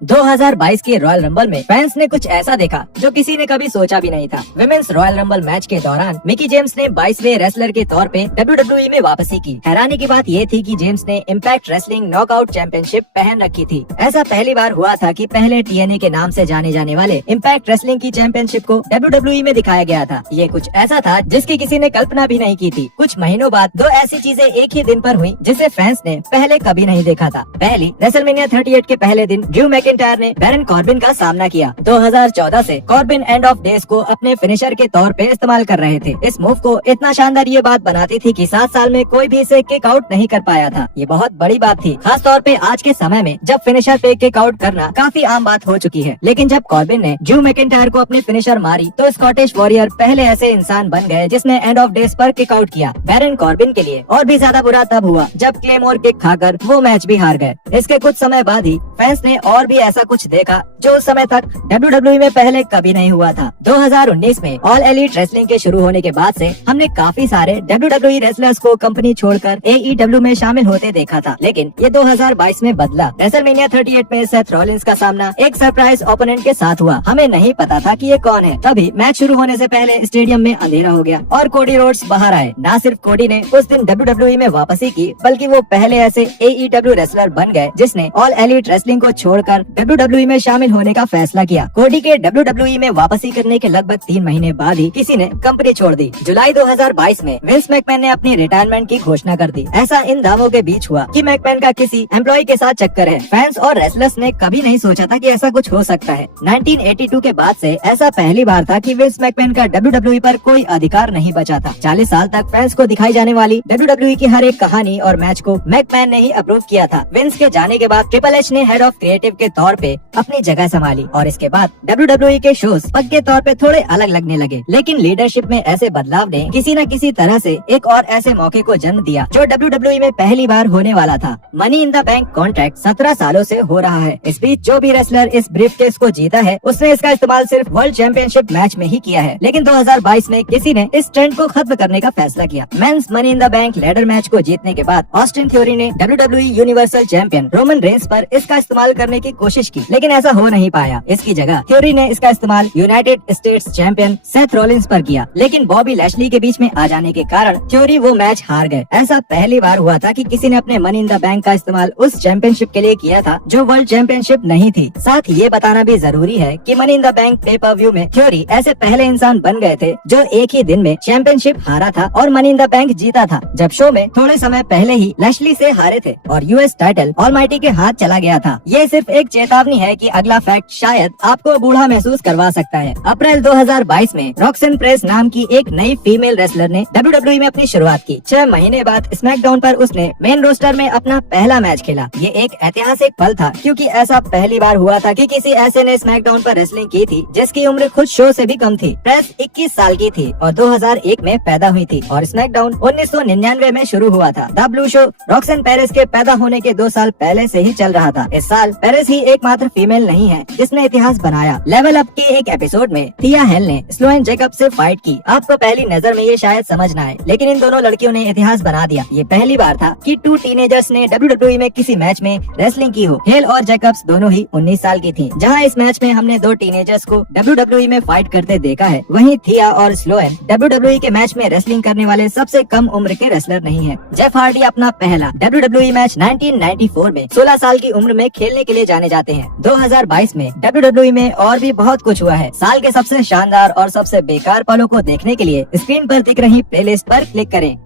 2022 के royal rumble में fans ने कुछ ऐसा देखा जो किसी ने कभी सोचा भी नहीं था। विमेंस रॉयल रंबल मैच के दौरान मिकी जेम्स ने 22वें रेसलर के तौर पे WWE में वापसी की। हैरानी की बात ये थी कि जेम्स ने इम्पैक्ट रेसलिंग नॉकआउट चैंपियनशिप पहन रखी थी। ऐसा पहली बार हुआ था कि पहले TNA के नाम से जाने जाने वाले इम्पैक्ट रेसलिंग की चैंपियनशिप को WWE में दिखाया गया था। ये कुछ ऐसा था जिसकी किसी ने कल्पना भी नहीं की थी। कुछ महीनों बाद दो ऐसी चीजें एक ही दिन पर हुई जिसे फैंस ने पहले कभी नहीं देखा था। पहली, रेसलमेनिया 38 के पहले दिन ड्रू मैकिंटायर ने बैरन कॉर्बिन का सामना किया। 2014 से कॉर्बिन एंड ऑफ डेज को अपने फिनिशर के तौर पे इस्तेमाल कर रहे थे। इस मूव को इतना शानदार ये बात बनाती थी कि 7 साल में कोई भी इसे किक आउट नहीं कर पाया था। ये बहुत बड़ी बात थी, खास तौर पे आज के समय में जब फिनिशर पे किक आउट करना काफी आम बात हो चुकी है। लेकिन जब कॉर्बिन ने ड्रू मैकिंटायर को अपनी फिनिशर मारी तो स्कॉटिश वॉरियर पहले ऐसे इंसान बन गए जिसने एंड ऑफ डेज पर किक आउट किया। बैरन कॉर्बिन के लिए और भी ज्यादा बुरा तब हुआ जब क्लेमोर किक खाकर वो मैच भी हार गए। इसके कुछ समय बाद ही फैंस ने और भी ऐसा कुछ देखा जो उस समय तक WWE में पहले कभी नहीं हुआ था। 2019 में ऑल एलीट रेसलिंग के शुरू होने के बाद से हमने काफी सारे WWE रेसलर्स को कंपनी छोड़कर AEW में शामिल होते देखा था। लेकिन ये 2022 में बदला। रेसलमेनिया 38 में सेथ रॉलिंस का सामना एक सरप्राइज ओपोनेंट के साथ हुआ। हमें नहीं पता था कि ये कौन है। तभी मैच शुरू होने से पहले स्टेडियम में अंधेरा हो गया और कोडी रोड्स बाहर आए। न सिर्फ कोडी ने उस दिन WWE में वापसी की, बल्कि वो पहले ऐसे AEW रेसलर बन गए जिसने ऑल एलीट रेसलिंग को छोड़कर WWE में शामिल होने का फैसला किया। कोडी के WWE में वापसी करने के लगभग 3 महीने बाद ही किसी ने कंपनी छोड़ दी। जुलाई 2022 में विंस मैकमैन ने अपनी रिटायरमेंट की घोषणा कर दी। ऐसा इन दावों के बीच हुआ कि मैकमैन का किसी एम्प्लॉय के साथ चक्कर है। फैंस और रेसलर्स ने कभी नहीं सोचा था कि ऐसा कुछ हो सकता है। 1982 के बाद से ऐसा पहली बार था कि विंस मैकमैन का WWE पर कोई अधिकार नहीं बचा था। 40 साल तक फैंस को दिखाई जाने वाली WWE की हर एक कहानी और मैच को मैकमैन ने ही अप्रूव किया था। विंस के जाने के बाद ट्रिपल एच ने हेड ऑफ क्रिएटिव के तौर पे अपनी जगह संभाली और इसके बाद WWE के शोज पद के तौर पे थोड़े अलग लगने लगे। लेकिन लीडरशिप में ऐसे बदलाव ने किसी न किसी तरह से एक और ऐसे मौके को जन्म दिया जो WWE में पहली बार होने वाला था। Money in the bank contract 17 सालों से हो रहा है। इस बीच जो भी रेसलर इस ब्रीफकेस को जीता है उसने इसका इस्तेमाल सिर्फ वर्ल्ड चैंपियनशिप मैच में ही किया है। लेकिन 2022 में किसी ने इस ट्रेंड को खत्म करने का फैसला किया। Men's money in the bank ladder match को जीतने के बाद ऑस्टिन थ्योरी ने WWE universal champion Roman Reigns पर इसका इस्तेमाल करने की कोशिश की, लेकिन ऐसा हो नहीं पाया। इसकी जगह थ्योरी ने इसका इस्तेमाल United states champion Seth Rollins पर किया, लेकिन बॉबी लैशली के बीच में आ जाने के कारण थ्योरी वो मैच हार गए। ऐसा पहली बार हुआ था कि किसी ने अपने मनी इन द बैंक का इस्तेमाल उस चैंपियनशिप के लिए किया था जो वर्ल्ड चैंपियनशिप नहीं थी। साथ ही ये बताना भी जरूरी है कि मनी इन द बैंक पे पर व्यू में थ्योरी ऐसे पहले इंसान बन गए थे जो एक ही दिन में चैंपियनशिप हारा था और मनी इन द बैंक जीता था, जब शो में थोड़े समय पहले ही लैशली से हारे थे और US टाइटल ऑलमाइटी के हाथ चला गया था। ये सिर्फ एक चेतावनी है कि अगला फैक्ट शायद आपको बूढ़ा महसूस करवा सकता है। अप्रैल 2022 में रॉक्सन प्रेस नाम की एक नई फीमेल रेसलर ने WWE में अपनी शुरुआत की। 6 महीने बाद स्मैकडाउन पर उसने मेन रोस्टर में अपना पहला मैच खेला। ये एक ऐतिहासिक पल था क्योंकि ऐसा पहली बार हुआ था कि किसी ऐसे ने स्मैकडाउन पर रेसलिंग की थी जिसकी उम्र खुद शो से भी कम थी। प्रेस 21 साल की थी और 2001 में पैदा हुई थी और स्मैकडाउन 1999 में शुरू हुआ था। द ब्लू शो रॉक्सन पेरेस के पैदा होने के 2 साल पहले से ही चल रहा था। इस साल पेरेस ही एकमात्र फीमेल नहीं है जिसने इतिहास बनाया। लेवल अप के एक एपिसोड में थिया हेल ने स्लोएन जैकब से फाइट की। आपको पहली नजर में ये शायद समझ न आए, लेकिन इन दोनों लड़कियों ने इतिहास बना दिया। ये पहली बार था कि 2 टीनेजर्स ने WWE में किसी मैच में रेसलिंग की हो। हेल और जैकब्स दोनों ही 19 साल की थी। जहां इस मैच में हमने 2 टीनेजर्स को WWE में फाइट करते देखा है, वहीं थिया और स्लोएन WWE के मैच में रेसलिंग करने वाले सबसे कम उम्र के रेसलर नहीं है। जेफ हार्डी अपना पहला WWE मैच 1994 में 16 साल की उम्र में खेलने के लिए जाने जाते हैं। 2022 में WWE में और भी बहुत कुछ हुआ है। साल के सबसे शानदार और सबसे बेकार पलों को देखने के लिए स्क्रीन पर दिख रही प्लेलिस्ट पर क्लिक करें।